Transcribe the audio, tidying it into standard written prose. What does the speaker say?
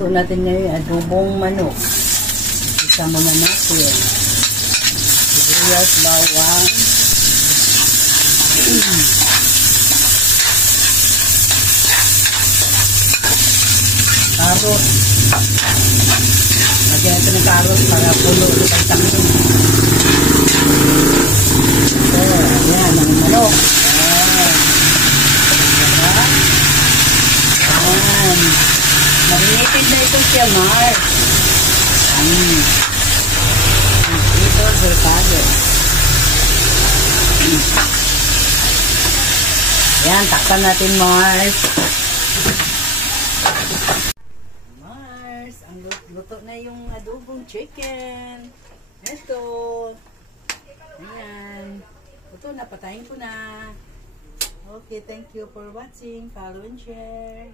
Luto natin ngayon adobong manok. Isama na natin. Sibuyas, bawang. Carrot. Lagyan natin ng carrot para pulo sa vitamin. So, ayan, ang manok. Ayan. Marinated na ito siya, Mar. Ito, surpado. Ayan, takpan natin, Mars. Mars, ang luto na yung adobong chicken. Ito. Ayan. Luto na, patayin ko na. Okay, thank you for watching. Follow and share.